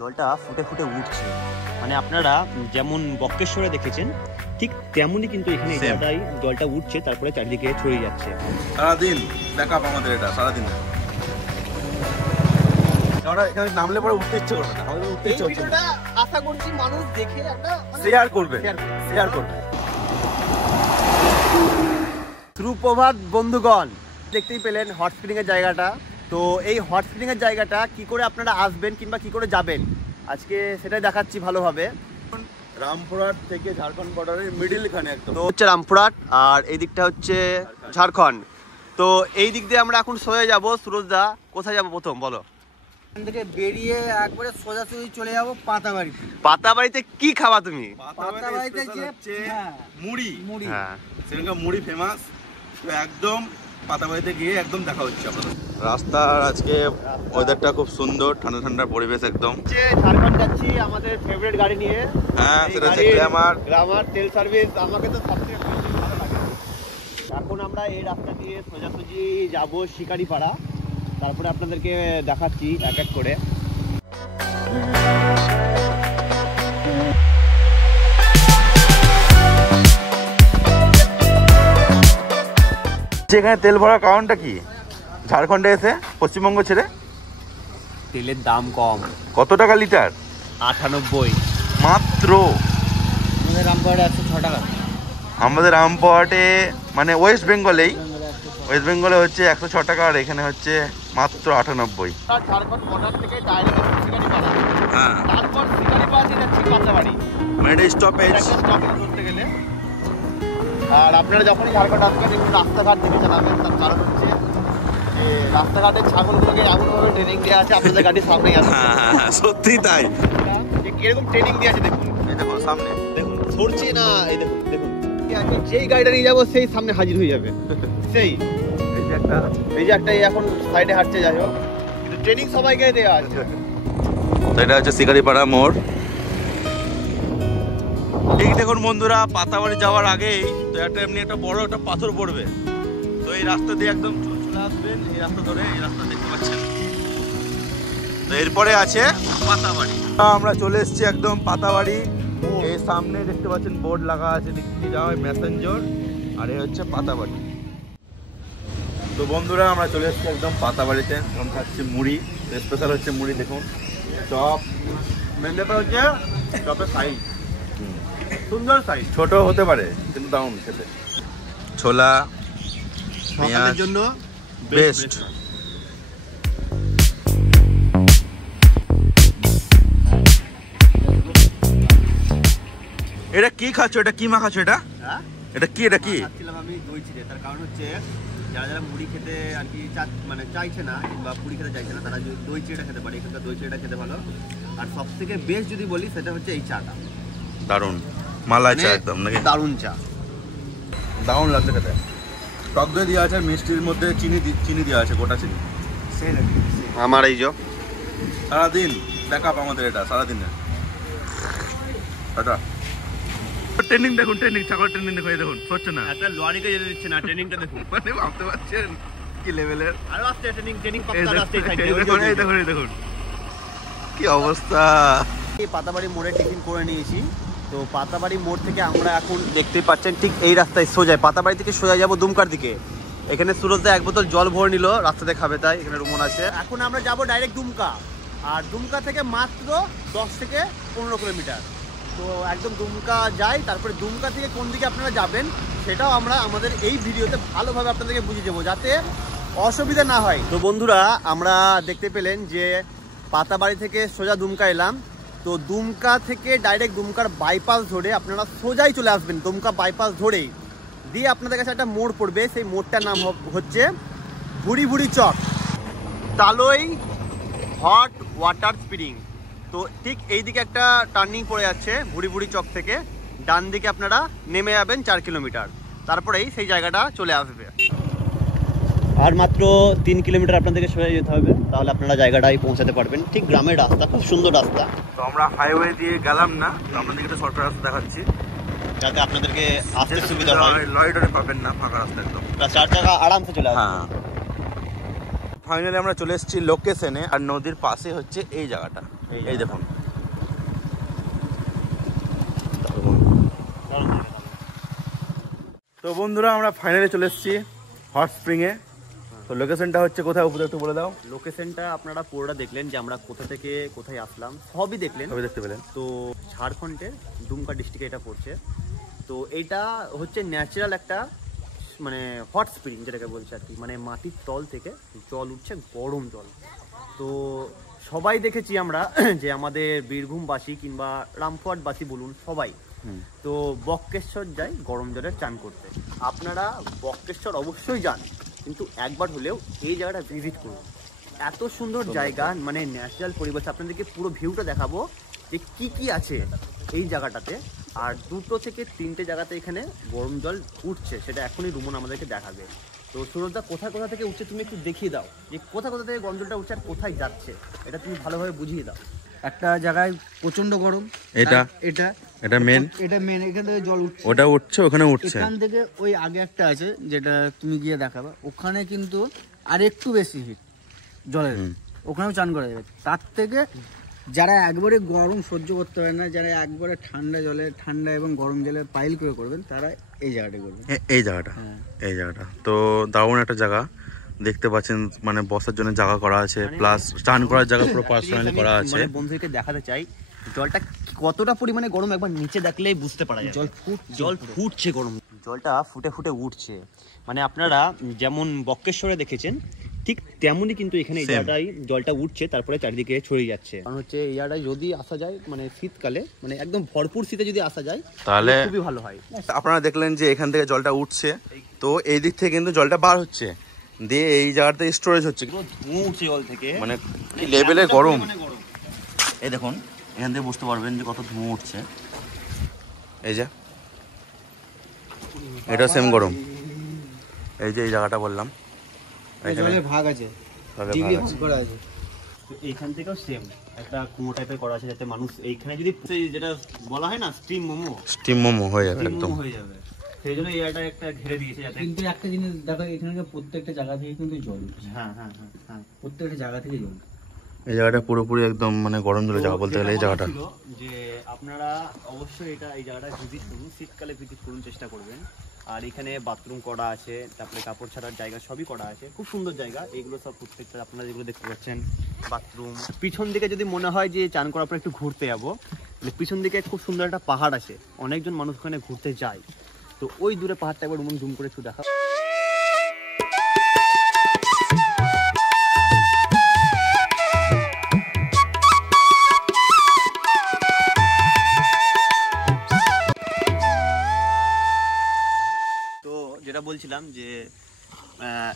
জলটা ফুটে ফুটে উঠছে, মানে আপনারা যেমন বক্রেশ্বরে দেখেছেন ঠিক তেমনই কিন্তু এখানে জায়গাটাই জলটা উঠছে, তারপরে চারিদিকে ছড়িয়ে যাচ্ছে। সারাদিন ব্যাকআপ আমাদের এটা, সারাদিন আমরা এখানে নামলে পরে উঠতে ইচ্ছে করবে না, আমাদের উঠতে ইচ্ছে হচ্ছে না। আশা করছি মানুষ দেখে একটা শেয়ার করবে। সুপ্রভাত বন্ধুগণ, দেখতেই পেলেন হট স্প্রিং এর জায়গাটা। তো এই হট স্প্রিং এর জায়গাটা কি করে আপনারা আসবেন কিংবা কি করে যাবেন আজকে সেটাই দেখাচ্ছি ভালোভাবে। রামপুরহাট থেকে ঝাড়খণ্ড বর্ডারের মিডিল খানে একদম। তো হচ্ছে রামপুরহাট আর এই দিকটা হচ্ছে ঝাড়খণ্ড। তো এই দিক দিয়ে আমরা এখন সোজা যাব। সুরজদা কোথায় যাব প্রথম বলো? এখান থেকে বেরিয়ে একবারে সোজাসুজি চলে যাবো পাতাবাড়ি। পাতাবাড়িতে কি খাওয়া তুমি? পাতাবাড়িতে যে মুড়ি, হ্যাঁ সেখানকার মুড়ি ফেমাস। তো একদম পাতাবাড়িতে গিয়ে একদম দেখা হচ্ছে আপনাদের। রাস্তার আজকে ওয়েদারটা খুব সুন্দর, ঠান্ডা ঠান্ডা পরিবেশ একদম। ঝাড়খণ্ড যাচ্ছি আমাদের ফেভারিট গাড়ি নিয়ে। হ্যাঁ, সেটা হচ্ছে গ্ল্যামার তেল সার্ভিস। আমাকে তো সবথেকে ভালো লাগে। এখন আমরা এই রাস্তা দিয়ে সোজাসুজি যাব শিকারিপাড়া, তারপরে আপনাদেরকে দেখাচ্ছি এক এক করে। এখানে তেল ভরার কারণটা কি? ঝাড়খণ্ডে এসে পশ্চিমবঙ্গ ছেড়ে তেলের দাম কম। কত টাকা লিটার? 98 মাত্র। আমাদের রামপুরহাটে 106 টাকা। আমাদের রামপুরহাটে মানে ওয়েস্ট বেঙ্গলেই, ওয়েস্ট বেঙ্গলে হচ্ছে 106 টাকা, আর এখানে হচ্ছে মাত্র 98। ঝাড়খণ্ড বর্ডার থেকে ডাইরেক্ট শিকারিপাড়া, হ্যাঁ, তারপর শিকারিপাড়াতে যাচ্ছি পাতাবাড়ি। মানে স্টপেজ ধরতে গেলে। আর আপনারা যখনই ঝাড়খণ্ড আসবেন একটু রাস্তাঘাট দেখে চালাবেন, তার কারণ হচ্ছে যে রাস্তাঘাটের ছাগলগুলোকে এমনভাবে ট্রেনিং দেওয়া আছে আপনাদের গাড়ির সামনেই আছে। সত্যি তাই। কিরকম ট্রেনিং দিয়ে আছে দেখুন। এই দেখো সামনে দেখুন সরছে না, এই দেখুন দেখুন যেই গাড়িটা নিয়ে যাবো সেই সামনে হাজির হয়ে যাবে। সেই এই যে একটা এখন সাইডে হাঁটছে, যাই হোক কিন্তু ট্রেনিং সবাইকে দেওয়া আছে। তো এটা হচ্ছে শিকারিপাড়া মোড়। ঠিক দেখুন বন্ধুরা, পাতাবাড়ি যাওয়ার আগেই তো একটা বড় একটা পাথর পড়বে। তো এই রাস্তা দিয়ে একদম চলে আসবেন, এই রাস্তা ধরে, এই রাস্তা দেখতে পাচ্ছেন। তো এরপরে আছে পাতাবাড়ি। আমরা চলে এসেছি একদম পাতাবাড়ি। এই সামনে দেখতে পাচ্ছেন বোর্ড লাগা আছে, দেখতে যাওয়া হয় ম্যাসেঞ্জর, আর এই হচ্ছে পাতাবাড়ি। তো বন্ধুরা আমরা চলে এসেছি একদম পাতাবাড়িতে। এখন খাচ্ছি মুড়ি, স্পেশাল হচ্ছে মুড়ি। দেখুন চপ, মেন ব্যাপার হচ্ছে চপের সাইজ সুন্দর, সাইজ ছোট হতে পারে কিন্তু দারুণ খেতে। ছোলা সকালের জন্য বেস্ট। এটা কি খাচ্ছ? এটা কি মাখাচ্ছ? এটা হ্যাঁ এটা কি? এটা কি? খাচ্ছিলাম আমি দই চিড়ে। তার কারণ হচ্ছে যারা যারা মুড়ি খেতে আর কি মানে চাইছে না কিংবা পুরি খেতে চাইছে না, তারা দই চিড়েটা খেতে পারে। এখানকার দই চিড়েটা খেতে ভালো। আর সব থেকে বেস্ট যদি বলি সেটা হচ্ছে এই চাটা। দারুণ মালাই চা একদম, নাকি? দারুণ চা, দারুণ লাগছে খেতে। টক দই দেওয়া আছে, মিষ্টির মধ্যে চিনি দেওয়া আছে, গোটা চিনি। আমার এই যে সারাদিন ব্যাকআপ আমাদের এটা, সারাদিন। দাদা ট্রেনিং দেখুন, ট্রেনিং ছাগল ট্রেনিং দেখুন, এই দেখুন হচ্ছে না, একটা লরিকে যেতে দিচ্ছে না। ট্রেনিংটা দেখুন, মানে ভাবতে পারছেন কি লেভেলের। আর আসছে ট্রেনিং এই দেখুন কি অবস্থা। পাতাবাড়ি মোড়ে টিফিন করে নিয়েছি। তো পাতাবাড়ি মোড় থেকে আমরা এখন দেখতে পাচ্ছেন ঠিক এই রাস্তায় সোজায়, পাতাবাড়ি থেকে সোজা যাবো দুমকার দিকে। এখানে সুরজদা 1 বোতল জল ভরে নিল, রাস্তাতে খাবে তাই। এখানে রুমন আছে। এখন আমরা যাব ডাইরেক্ট দুমকা, আর দুমকা থেকে মাত্র 10 থেকে 15 কিলোমিটার। তো একদম দুমকা যাই, তারপরে দুমকা থেকে কোন দিকে আপনারা যাবেন সেটাও আমরা আমাদের এই ভিডিওতে ভালোভাবে আপনাদেরকে বুঝিয়ে দেবো, যাতে অসুবিধা না হয়। তো বন্ধুরা আমরা দেখতে পেলেন যে পাতাবাড়ি থেকে সোজা দুমকা এলাম। তো দুমকা থেকে ডাইরেক্ট দুমকার বাইপাস ধরে আপনারা সোজাই চলে আসবেন। দুমকা বাইপাস ধরেই দিয়ে আপনাদের কাছে একটা মোড় পড়বে, সেই মোড়টার নাম হচ্ছে ভুড়ি ভুড়ি চক, তালই হট ওয়াটার স্প্রিং। তো ঠিক এই দিকে একটা টার্নিং পড়ে যাচ্ছে ভুড়ি ভুড়ি চক থেকে। ডান দিকে আপনারা নেমে যাবেন 4 কিলোমিটার, তারপরেই সেই জায়গাটা চলে আসবে। আর মাত্র 3 কিলোমিটার আপনাদেরকে সোজা যেতে হবে, তাহলে আপনারা জায়গাটায় পৌঁছাতে পারবেন। ঠিক গ্রামের রাস্তা, খুব সুন্দর রাস্তা। তো আমরা হাইওয়ে দিয়ে গেলাম না, তো আপনাদেরকে একটা শর্ট রাস্তা দেখাচ্ছি, যাতে আপনাদেরকে আসতে সুবিধা হয়। লরিডরে পাবেন না, ফাঁকা রাস্তা একদম, 4 চাকা আরামসে চলে আসবে। হ্যাঁ। ফাইনালি আমরা চলে এসেছি লোকেশনে, আর নদীর পাশে হচ্ছে এই জায়গাটা। এই দেখুন তো বন্ধুরা আমরা ফাইনালি চলে এসেছি হট স্প্রিংয়ে। তো লোকেশনটা হচ্ছে কোথায় উপরে একটু বলে দাও। লোকেশনটা আপনারা পুরোটা দেখলেন যে আমরা কোথা থেকে কোথায় আসলাম, সবই দেখলেন, সবই দেখতে পেলেন। তো ঝাড়খণ্ডের দুমকা ডিস্ট্রিক্টে এটা পড়ছে। তো এইটা হচ্ছে ন্যাচারাল একটা মানে হট স্প্রিং যেটাকে বলছে আর কি, মানে মাটির তল থেকে জল উঠছে, গরম জল। তো সবাই দেখেছি আমরা যে আমাদের বীরভূমবাসী কিংবা রামপুরহাটবাসী বলুন সবাই তো বক্রেশ্বর যায় গরম জলে চান করতে। আপনারা বক্রেশ্বর অবশ্যই যান, কিন্তু একবার হলেও এই জায়গাটা ভিজিট করুন। এত সুন্দর জায়গা, মানে ন্যাচারাল পরিবেশ। আপনাদেরকে পুরো ভিউটা দেখাবো যে কি কি আছে এই জায়গাটাতে। আর 2 থেকে 3টে জায়গাতে এখানে গরম জল উঠছে, সেটা এখনই রুমন আমাদেরকে দেখাবে। তো সুরজদা কোথা থেকে উঠছে তুমি একটু দেখিয়ে দাও, যে কোথা থেকে গরম জলটা উঠছে আর কোথায় যাচ্ছে, এটা তুমি ভালোভাবে বুঝিয়ে দাও। একটা জায়গায় প্রচন্ড গরম, এটা মেন, এটা মেন, এখান থেকে জল উঠছে, ওটা উঠছে, ওখানে উঠছে। এখান থেকে ওই আগে একটা আছে যেটা তুমি গিয়ে দেখাবা, ওখানে কিন্তু আর একটু বেশি হিট জলের, ওখানেও চান করা যাবে। তার থেকে যারা একবারে গরম সহ্য করতে পারে না, যারা একবারে ঠান্ডা এবং গরম জলে পাইল করে করবেন, তারা এই জায়গাটা করবেন। এই জায়গাটা তো দারুণ একটা জায়গা দেখতে পাচ্ছেন, মানে বসার জন্য জায়গা করা আছে, প্লাস স্নান করার জায়গা পুরো পার্সোনালি করা আছে। মানে বন্ধুদেরকে দেখাতে চাই জলটা কতটা পরিমাণে গরম, একবার নিচে দেখলেই বুঝতে পারা যায়। জল ফুটছে গরম, জলটা ফুটে ফুটে উঠছে। মানে আপনারা যেমন বক্রেশ্বরে দেখেছেন ঠিক তেমনই কিন্তু এখানে এই জায়গাটাই জলটা উঠছে, তারপরে চারিদিকে ছড়িয়ে যাচ্ছে। কারণ হচ্ছে এই জায়গাটায় যদি আসা যায় মানে শীতকালে, মানে একদম ভরপুর শীতে যদি আসা যায় তাহলে খুবই ভালো হয়। আপনারা দেখলেন যে এখান থেকে জলটা উঠছে, তো এই দিক থেকে কিন্তু জলটা বার হচ্ছে, দিয়ে এই জায়গাতে স্টোরেজ হচ্ছে। ধোঁয়া উঠছে জল থেকে, মানে কি লেভেলে গরম। এই দেখুন এখান থেকে বুঝতে পারবেন যে কত ধোঁয়া উঠছে। এই যে এটা সেম গরম, এই যে এই জায়গাটা বললাম, জলের ভাগ আছে, ডিগ্রি ভাগ করা আছে। তো এইখান থেকেও সেম একটা কুয়ো টাইপের করা আছে, যাতে মানুষ এইখানে যদি যেটা বলা হয় না স্টিম মোমো হয়ে যাবে, একদম হয়ে যাবে, সেই জন্য এই জায়গাটা একটা ঘিরে দিয়েছে যাতে। কিন্তু একটা জিনিস দেখো, এখানে প্রত্যেকটা জায়গা থেকে কিন্তু জল উঠছে। হ্যাঁ, প্রত্যেকটা জায়গা থেকে জল। এই জায়গাটা পুরোপুরি একদম মানে গরম জলের জায়গা বলতে গেলে এই জায়গাটা। যে আপনারা অবশ্যই এই জায়গাটা ভিজিট করুন, শীতকালে ভিজিট করুন, চেষ্টা করবেন। আর এখানে বাথরুম করা আছে, তারপরে কাপড় ছাড়ার জায়গা সবই করা আছে, খুব সুন্দর জায়গা। এগুলো সব প্রত্যেকটা আপনারা যেগুলো দেখতে পাচ্ছেন বাথরুম। পিছন দিকে যদি মনে হয় যে চান করার পর একটু ঘুরতে যাবো, পিছন দিকে খুব সুন্দর একটা পাহাড় আছে, অনেকজন মানুষ ওখানে ঘুরতে যায়। তো ওই দূরে পাহাড়টা একবার জুম করে একটু দেখা। যেটা বলছিলাম যে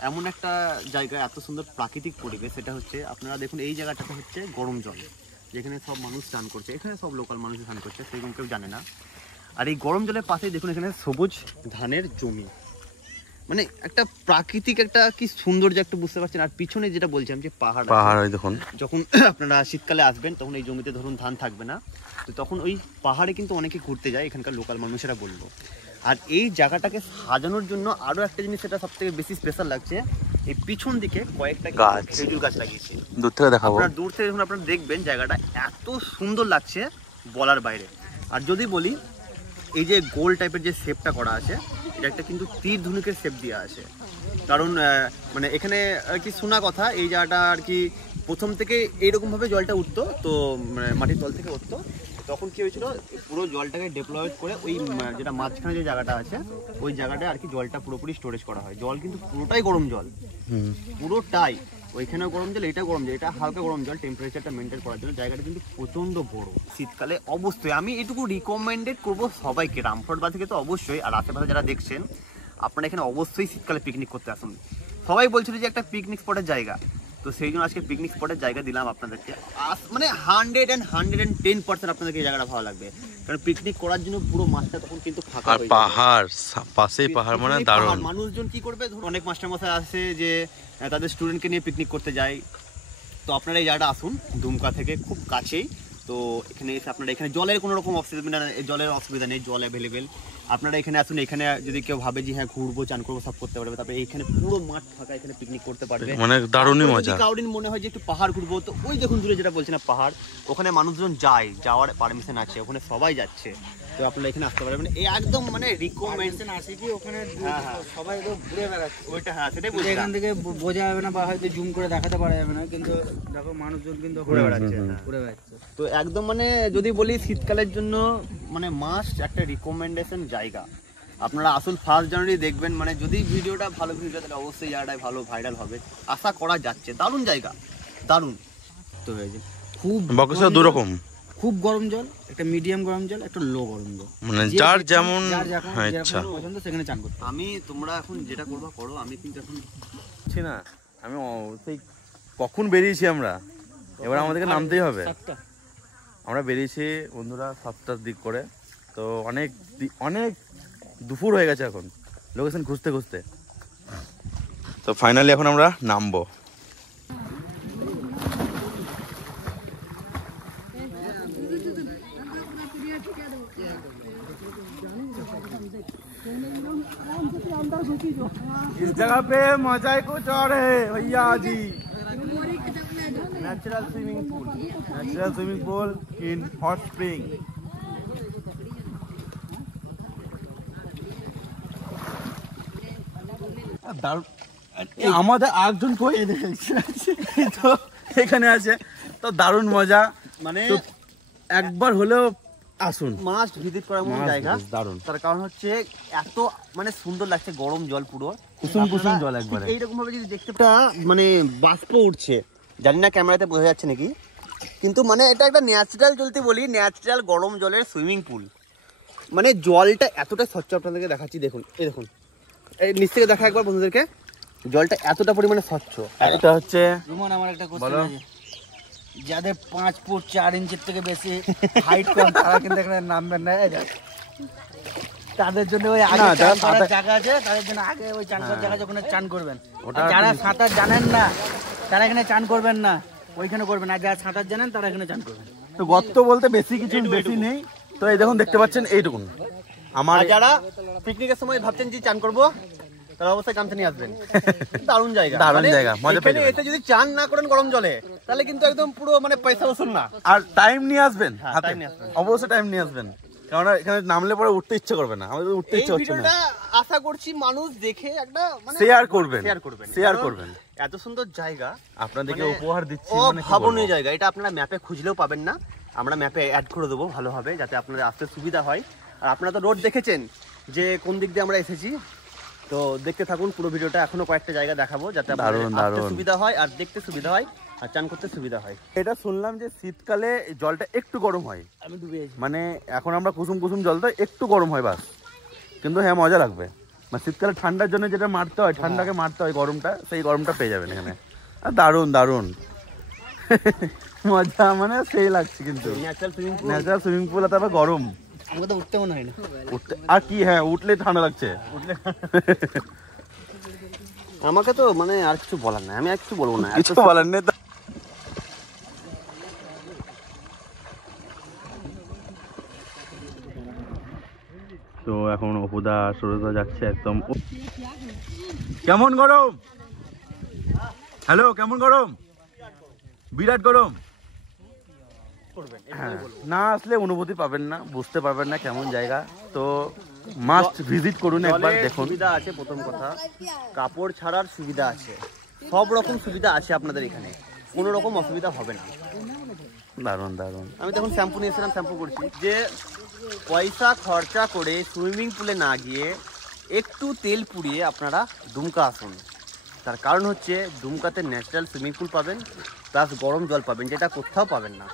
এমন একটা জায়গা, এত সুন্দর প্রাকৃতিক পরিবেশ, সেটা হচ্ছে আপনারা দেখুন এই জায়গাটাতে হচ্ছে গরম জল, যেখানে সব মানুষ স্নান করছে, এখানে সব লোকাল মানুষ স্নান করছে, সেরকম কেউ জানে না। আর এই গরম জলের পাশেই দেখুন এখানে সবুজ ধানের জমি, মানে একটা প্রাকৃতিক একটা কি সৌন্দর্য একটু বুঝতে পারছেন। আর পিছনে যেটা বলছিলাম যে পাহাড় দেখুন, যখন আপনারা শীতকালে আসবেন তখন এই জমিতে ধরুন ধান থাকবে না, তো তখন ওই পাহাড়ে কিন্তু অনেকে ঘুরতে যায়, এখানকার লোকাল মানুষেরা বললো। আর এই জায়গাটাকে সাজানোর জন্য আরো একটা জিনিস সেটা সব থেকে বেশি স্পেশাল লাগছে, এই পিছন দিকে কয়েকটা গাছ, খেজুর গাছ লাগিয়েছে। দূর থেকে দেখাবো, আপনারা দূর থেকে যখন আপনারা দেখবেন জায়গাটা এত সুন্দর লাগছে বলার বাইরে। আর যদি বলি এই যে গোল টাইপের যে শেপটা করা আছে, এটা একটা কিন্তু তীর ধনুকের শেপ দেওয়া আছে। কারণ মানে এখানে আর কি শোনা কথা, এই জায়গাটা আর কি প্রথম থেকে এইরকমভাবে জলটা উঠতো, তো মাটির তল থেকে উঠতো, তখন কি হয়েছিল পুরো জলটাকে ডেপ্লয়েড করে ওই যেটা মাঝখানে যে জায়গাটা আছে ওই জায়গাটায় আর কি জলটা পুরোপুরি স্টোরেজ করা হয়। জল কিন্তু পুরোটাই গরম জল, পুরোটাই, ওইখানেও গরম জল, এটা গরম জল, এটা হালকা গরম জল, টেম্পারেচারটা মেনটেন করার জন্য। জায়গাটা কিন্তু প্রচন্ড বড়। শীতকালে অবশ্যই আমি এটুকু রিকমেন্ডেড করবো সবাইকে, রামপুরহাট থেকে তো অবশ্যই, আর আশেপাশে যারা দেখছেন আপনারা এখানে অবশ্যই শীতকালে পিকনিক করতে আসুন। সবাই বলছিল যে একটা পিকনিক স্পটের জায়গা, তো সেই জন্য আজকে পিকনিক স্পটের জায়গা দিলাম আপনাদেরকে। মানে 110% আপনাদেরকে এই জায়গাটা ভালো লাগবে, কারণ পিকনিক করার জন্য পুরো মাঠটা তখন কিন্তু ফাঁকা হয়ে যাবে। পাহাড় পাশেই পাহাড়, মানে দারুণ। মানুষজন কি করবে, ধরুন অনেক মাস্টারমশাই আসে যে তাদের স্টুডেন্টকে নিয়ে পিকনিক করতে যায়, তো আপনারা এই জায়গাটা আসুন, দুমকা থেকে খুব কাছেই, তো এখানে এসে আপনারা এখানে জলের কোনো রকম অসুবিধা নেই, জল অ্যাভেলেবেল। আপনারা এখানে আসুন, এখানে যদি কেউ ভাবে যে হ্যাঁ ঘুরবো, চান করবো, সব করতে পারবে। তারপরে এখানে পুরো মাঠ ফাঁকা, এখানে পিকনিক করতে পারবে, মানে দারুণই মজা। কাউরিন মনে হয় যে একটু পাহাড় ঘুরবো, তো ওই দেখুন দূরে যেটা বলছি না পাহাড়, ওখানে মানুষজন যায়, যাওয়ার পারমিশন আছে, ওখানে সবাই যাচ্ছে। তো আপনারা এখানে আসতে পারবেন, এই একদম মানে রিকমেন্ডেশন আছে কি ওখানে সবাই তো ঘুরে বেড়াচ্ছে ওইটা। হ্যাঁ সেটাই বলছি, এখান থেকে বোঝা যাবে না বা হয়তো জুম করে দেখাতে পারা যাবে না, কিন্তু দেখো মানুষজন কিন্তু ঘুরে বেড়াচ্ছে। ঘুরে বেড়াচ্ছে। তো একদম মানে যদি বলি শীতকালের জন্য মানে মাস্ট একটা রিকমেন্ডেশন জায়গা। আপনারা আসুন 1 জানুয়ারি দেখবেন, মানে যদি ভিডিওটা ভালো ভিডিও তাহলে অবশ্যই জায়গাটায় ভালো ভাইরাল হবে, আশা করা যাচ্ছে। দারুণ জায়গা, দারুণ। তো হয়েছে খুব বক্সা দু রকম, খুব গরম জল, একটা মিডিয়াম গরম জল, একটা লো গরম জল, মানে যার যেমন ইচ্ছা পছন্দ সেখানে চান করতে। তোমরা এখন যেটা করবা করো, আমি কিন্তু এখন না, আমি সেই কখন বেরিয়েছি আমরা, এবার আমাদেরকে নামতেই হবে। আমরা বেরিয়েছি বন্ধুরা 7টার দিক করে, তো অনেক দুপুর হয়ে গেছে এখন লোকেশন খুঁজতে খুঁজতে। তো ফাইনালি এখন আমরা নামবো। इस जगह पे मजा ही कुछ और है भैया जी। Natural swimming pool in hot spring. আমাদের আরেকজন কই তো এখানে আছে, তো দারুণ মজা, মানে একবার হলেও আসুন, মাস্ট ভিজিট করার মতো জায়গা। দারুণ, তার কারণ হচ্ছে এত মানে সুন্দর লাগছে, গরম জল পুরো কুসুম কুসুম জল একবারে। এইরকম ভাবে যদি দেখতে মানে বাষ্প উঠছে, জানি না ক্যামেরাতে বোঝা যাচ্ছে নাকি, কিন্তু মানে এটা একটা ন্যাচারাল জলতে বলি, ন্যাচারাল গরম জলের সুইমিং পুল। মানে জলটা এতটা স্বচ্ছ, আপনাদেরকে দেখাচ্ছি, দেখুন এই দেখুন, এই নিচ থেকে দেখা একবার বন্ধুদেরকে, জলটা এতটা পরিমাণে স্বচ্ছ। এটা হচ্ছে রুমন, আমার একটা কোশ্চেন আছে, যাদের 5 ফুট 4 ইঞ্চির থেকে বেশি হাইট কম তারা কিন্তু এখানে নামবেন না, তাদের জন্য ওই আগে চান করার জায়গা আছে, তাদের জন্য আগে ওই চান করার জায়গা আছে, ওখানে চান করবেন। যারা সাঁতার জানেন না তারা এখানে চান করবেন না, ওইখানে করবেন। আর যারা সাঁতার জানেন তারা এখানে চান করবেন। তো গর্ত বলতে বেশি কিছু বেশি নেই, তো এই দেখুন দেখতে পাচ্ছেন এইটুকুন। আমার যারা পিকনিকের সময় ভাবছেন যে চান করবো, তারা অবশ্যই গামছা নিয়ে আসবেন। দারুণ জায়গা, দারুণ জায়গা, মজা পেয়ে যাবেন। এতে যদি চান না করেন গরম জলে, তাহলে কিন্তু একদম পুরো মানে পয়সা বসুন না। আর টাইম নিয়ে আসবেন, অবশ্যই টাইম নিয়ে আসবেন, কারণ এখানে নামলে পরে উঠতে ইচ্ছে করবে না, আমাদের উঠতে ইচ্ছে হচ্ছে না। আশা করছি মানুষ দেখে একটা মানে শেয়ার করবেন। এত সুন্দর জায়গা আপনাদেরকে উপহার দিচ্ছি, মানে ভাবনীয় জায়গা। এটা আপনারা ম্যাপে খুঁজলেও পাবেন না, আমরা ম্যাপে অ্যাড করে দেবো ভালোভাবে, যাতে আপনাদের আসতে সুবিধা হয়। আর আপনারা তো রোড দেখেছেন যে কোন দিক দিয়ে আমরা এসেছি, তো দেখতে থাকুন পুরো ভিডিওটা। এখনো কয়েকটা জায়গা দেখাবো, যাতে আপনাদের সুবিধা হয় আর দেখতে সুবিধা হয় আর চান করতে সুবিধা হয়। এটা শুনলাম যে শীতকালে জলটা একটু গরম হয়, আমি ডুবে গেছি, মানে এখন আমরা কুসুম কুসুম জল তো একটু গরম হয় বাস, কিন্তু হ্যাঁ মজা লাগবে। মানে শীতকালে ঠান্ডার জন্য যেটা মারতে হয়, ঠান্ডাকে মারতে হয় গরমটা, সেই গরমটা পেয়ে যাবেন এখানে। আর দারুণ দারুণ মজা, মানে সেই লাগছে কিন্তু ন্যাচারাল সুইমিং পুল। আর তারপর গরম, আমাকে তো উঠতে মনে হয় না উঠতে, আর কি হ্যাঁ উঠলে ঠান্ডা লাগছে। আমাকে তো মানে আর কিছু বলার নাই, আমি আর কিছু বলবো না, কিছু বলার নেই। তো এখন অপুদা সরোজা যাচ্ছে একদম। কেমন গরম, হ্যালো কেমন গরম, বিরাট গরম। না আসলে অনুভূতি পাবেন না, বুঝতে পারবেন না কেমন জায়গা। তো মাস্ট ভিজিট করুন একবার, দেখুন। সুবিধা আছে, প্রথম কথা কাপড় ছাড়ার সুবিধা আছে, সব রকম সুবিধা আছে আপনাদের এখানে, কোনো রকম অসুবিধা হবে না। দারুণ দারুণ। আমি তখন শ্যাম্পু নিয়েছিলাম, শ্যাম্পু করছি। যে পয়সা খরচা করে সুইমিং পুলে না গিয়ে একটু তেল পুড়িয়ে আপনারা দুমকা আসুন। তার কারণ হচ্ছে দুমকাতে ন্যাচারাল সুইমিং পুল পাবেন, প্লাস গরম জল পাবেন, যেটা কোথাও পাবেন না।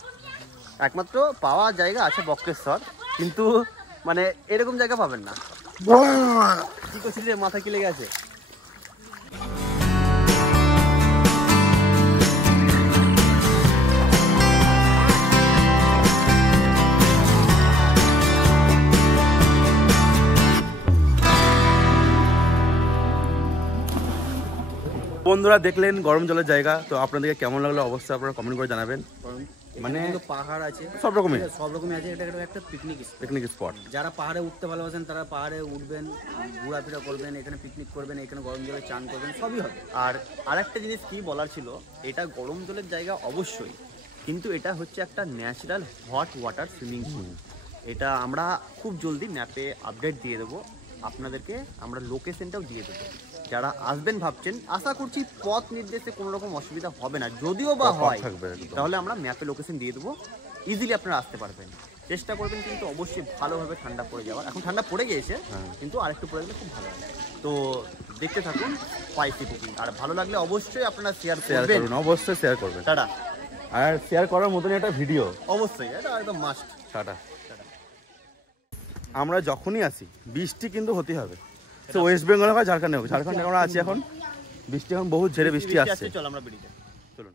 একমাত্র পাওয়া জায়গা আছে বক্রেশ্বর, কিন্তু মানে এরকম জায়গা পাবেন না। কি করছিস রে, মাথা কি লেগে আছে? বন্ধুরা দেখলেন গরম জলের জায়গা, তো আপনাদেরকে কেমন লাগলো অবশ্যই আপনারা কমেন্ট করে জানাবেন। মানে কিন্তু পাহাড় আছে, সব রকমই সব রকমই আছে। এটা একটা পিকনিক পিকনিক স্পট। যারা পাহাড়ে উঠতে ভালোবাসেন তারা পাহাড়ে উঠবেন, ঘোরাফেরা করবেন, এখানে পিকনিক করবেন, এখানে গরম জলে চান করবেন, সবই হবে। আর আরেকটা জিনিস কি বলার ছিল, এটা গরম জলের জায়গা অবশ্যই, কিন্তু এটা হচ্ছে একটা natural hot water swimming pool. এটা আমরা খুব জলদি ম্যাপে আপডেট দিয়ে দেবো আপনাদেরকে, আমরা লোকেশনটাও দিয়ে দেবো। যারা আসবেন ভাবছেন, আশা করছি পথ নির্দেশে কোনো রকম অসুবিধা হবে না, যদিও বা হয় তাহলে আমরা ম্যাপে লোকেশন দিয়ে দেবো, ইজিলি আপনারা আসতে পারবেন। চেষ্টা করবেন কিন্তু অবশ্যই ভালোভাবে ঠান্ডা পড়ে যাওয়ার। এখন ঠান্ডা পড়ে গিয়েছে, কিন্তু আরেকটু পড়ে গেলে খুব ভালো হয়। তো দেখতে থাকুন স্পাইসি কুকিং, আর ভালো লাগলে অবশ্যই আপনারা শেয়ার করবেন, অবশ্যই শেয়ার করবেন। টাটা। আর শেয়ার করার মতনই একটা ভিডিও অবশ্যই, এটা একদম মাস্ট। টাটা। আমরা যখনই আসি বৃষ্টি কিন্তু হতে হবে, তো ওয়েস্ট বেঙ্গল হোক ঝাড়খণ্ডে হোক। ঝাড়খণ্ডে আমরা আছি এখন, বৃষ্টি এখন বহু ঝেড়ে বৃষ্টি আসছে। চল আমরা বেরিয়ে যাই। চলুন।